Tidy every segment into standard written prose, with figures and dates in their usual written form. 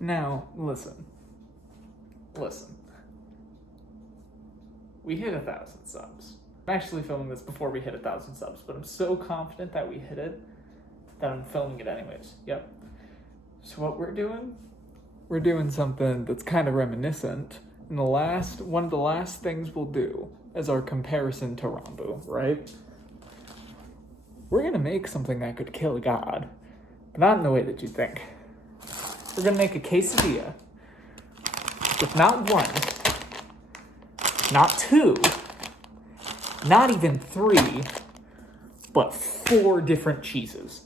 Now, listen. We hit 1,000 subs. I'm actually filming this before we hit 1,000 subs, but I'm so confident that we hit it that I'm filming it anyways. Yep. So what we're doing something that's kind of reminiscent. And one of the last things we'll do as our comparison to Rambo, right? We're gonna make something that could kill God, but not in the way that you think. We're gonna make a quesadilla with not one, not two, not even three, but 4 different cheeses.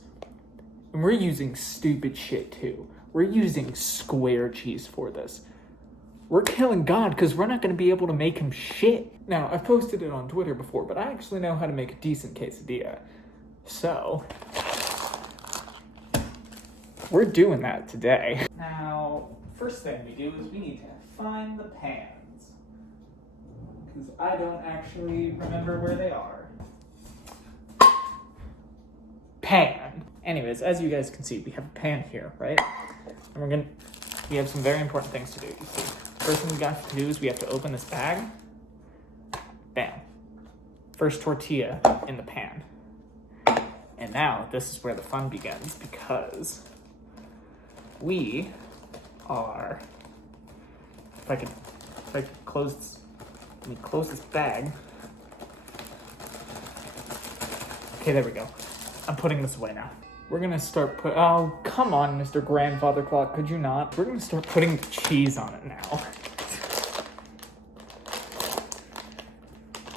And we're using stupid shit too. We're using square cheese for this. We're killing God because we're not going to be able to make him shit. Now, I've posted it on Twitter before, but I actually know how to make a decent quesadilla. So, we're doing that today. Now, first thing we do is we need to find the pans. Because I don't actually remember where they are. Pan. Anyways, as you guys can see, we have a pan here, right? And we have some very important things to do. You see, first thing we got to do is we have to open this bag. Bam. First tortilla in the pan. And now this is where the fun begins because we are, if I could close this, let me close this bag. Okay, there we go. I'm putting this away now. We're gonna start oh, come on, Mr. Grandfather Clock, could you not? We're gonna start putting cheese on it now.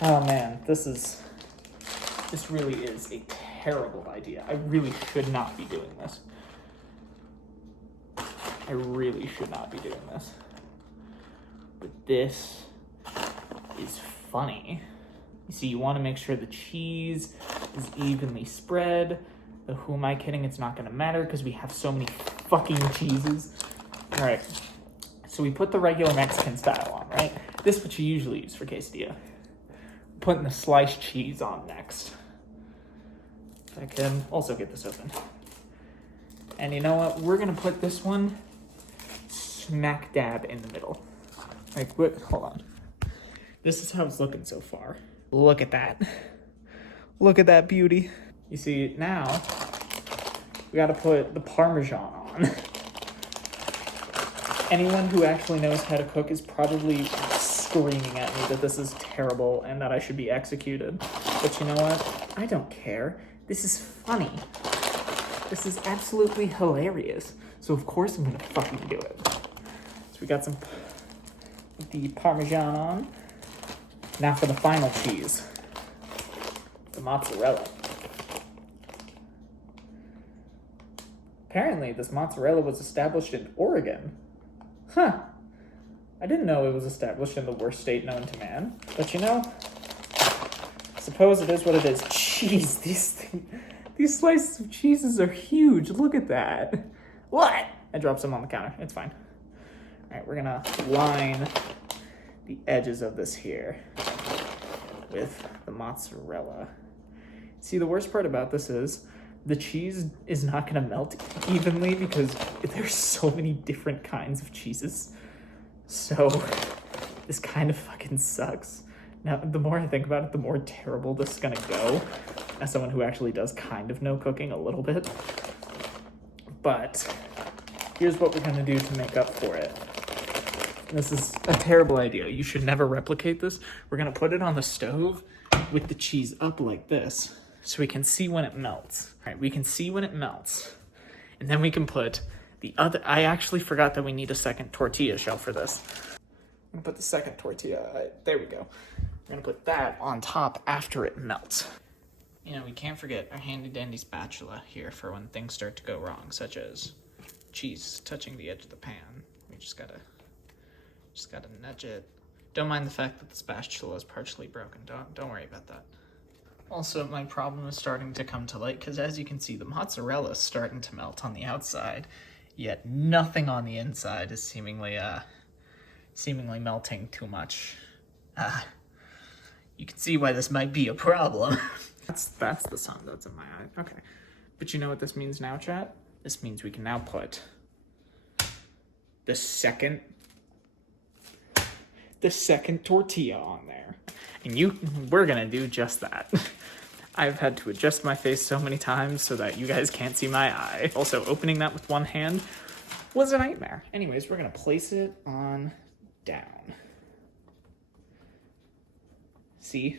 Oh man, this really is a terrible idea. I really should not be doing this. I really should not be doing this. But this is funny. You see, you want to make sure the cheese is evenly spread. But who am I kidding? It's not going to matter because we have so many fucking cheeses. All right. So we put the regular Mexican style on, right? This is what you usually use for quesadilla. Putting the sliced cheese on next. I can also get this open. And you know what? We're going to put this one smack dab in the middle. Like, hold on. This is how it's looking so far. Look at that. Look at that beauty. You see, now we got to put the Parmesan on. Anyone who actually knows how to cook is probably screaming at me that this is terrible and that I should be executed. But you know what? I don't care. This is funny. This is absolutely hilarious. So of course I'm gonna fucking do it. So we got the Parmesan on. Now for the final cheese. The mozzarella. Apparently this mozzarella was established in Oregon. Huh. I didn't know it was established in the worst state known to man. But you know, I suppose it is what it is. Jeez, these slices of cheeses are huge. Look at that. What? I dropped some on the counter. It's fine. All right, we're gonna line the edges of this here with the mozzarella. See, the worst part about this is the cheese is not gonna melt evenly because there's so many different kinds of cheeses. So this kind of fucking sucks. Now, the more I think about it, the more terrible this is gonna go as someone who actually does kind of know cooking a little bit. But here's what we're gonna do to make up for it. This is a terrible idea. You should never replicate this. We're gonna put it on the stove with the cheese up like this so we can see when it melts. All right, we can see when it melts. And then we can put the other, I actually forgot that we need a second tortilla shell for this. I'm gonna put the second tortilla, there we go. We're gonna put that on top after it melts. You know, we can't forget our handy dandy spatula here for when things start to go wrong, such as cheese touching the edge of the pan. We just gotta nudge it. Don't mind the fact that the spatula is partially broken. Don't worry about that. Also, my problem is starting to come to light because as you can see, the mozzarella is starting to melt on the outside, yet nothing on the inside is seemingly melting too much. You can see why this might be a problem. That's the sun that's in my eye. Okay. But you know what this means now, chat? This means we can now put the second tortilla on there. And we're gonna do just that. I've had to adjust my face so many times so that you guys can't see my eye. Also, opening that with one hand was a nightmare. Anyways, we're gonna place it on down. See?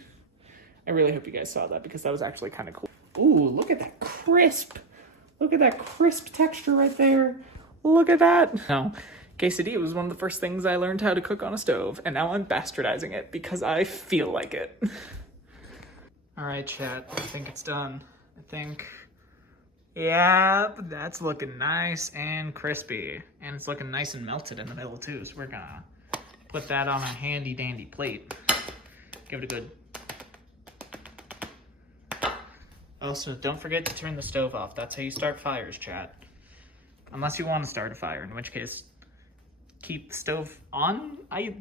I really hope you guys saw that because that was actually kind of cool. Ooh, look at that crisp. Look at that crisp texture right there. Look at that. No, quesadilla was one of the first things I learned how to cook on a stove, and now I'm bastardizing it because I feel like it. All right, chat, I think it's done. I think, yeah, that's looking nice and crispy. And it's looking nice and melted in the middle too, so we're gonna put that on a handy dandy plate. Give it a good. Also, don't forget to turn the stove off. That's how you start fires, chat. Unless you want to start a fire, in which case, keep the stove on. I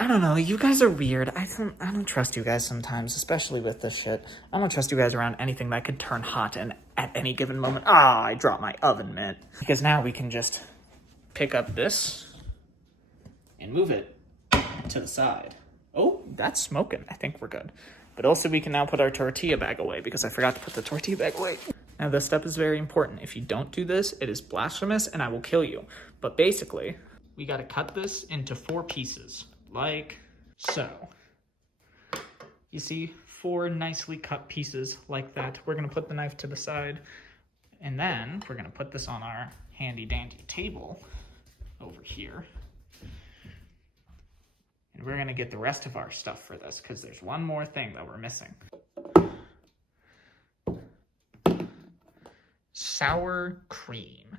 don't know. You guys are weird. I don't trust you guys sometimes, especially with this shit. I don't trust you guys around anything that could turn hot and at any given moment. Ah, I dropped my oven mitt. Because now we can just pick up this and move it to the side. Oh, that's smoking. I think we're good. But also we can now put our tortilla bag away because I forgot to put the tortilla bag away. Now this step is very important. If you don't do this, it is blasphemous and I will kill you. But basically, we gotta cut this into 4 pieces, like so. You see, 4 nicely cut pieces like that. We're gonna put the knife to the side and then we're gonna put this on our handy dandy table over here. And we're gonna get the rest of our stuff for this because there's one more thing that we're missing. Sour cream.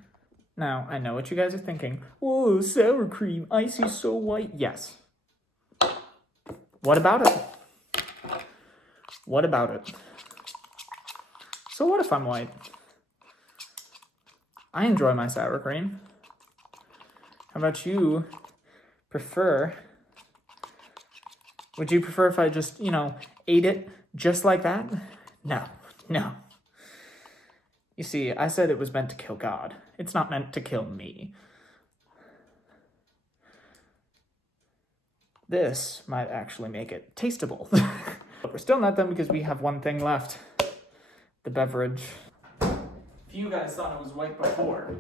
Now, I know what you guys are thinking. Whoa, sour cream, icy so white. Yes. What about it? What about it? So what if I'm white? I enjoy my sour cream. How about you would you prefer if I just, ate it just like that? No. You see, I said it was meant to kill God. It's not meant to kill me. This might actually make it tasteable. But we're still not done because we have one thing left. The beverage. If you guys thought it was white before.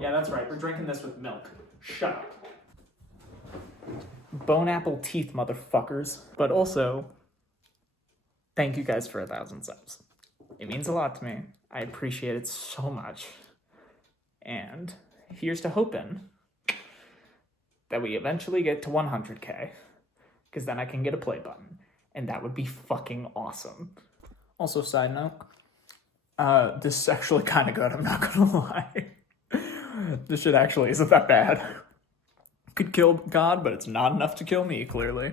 Yeah, that's right. We're drinking this with milk. Shut up. Bone apple teeth, motherfuckers. But also, thank you guys for 1,000 subs. It means a lot to me. I appreciate it so much. And here's to hoping that we eventually get to 100K. Because then I can get a play button. And that would be fucking awesome. Also, side note, this is actually kind of good, I'm not gonna lie. This shit actually isn't that bad. Could kill God, but it's not enough to kill me, clearly.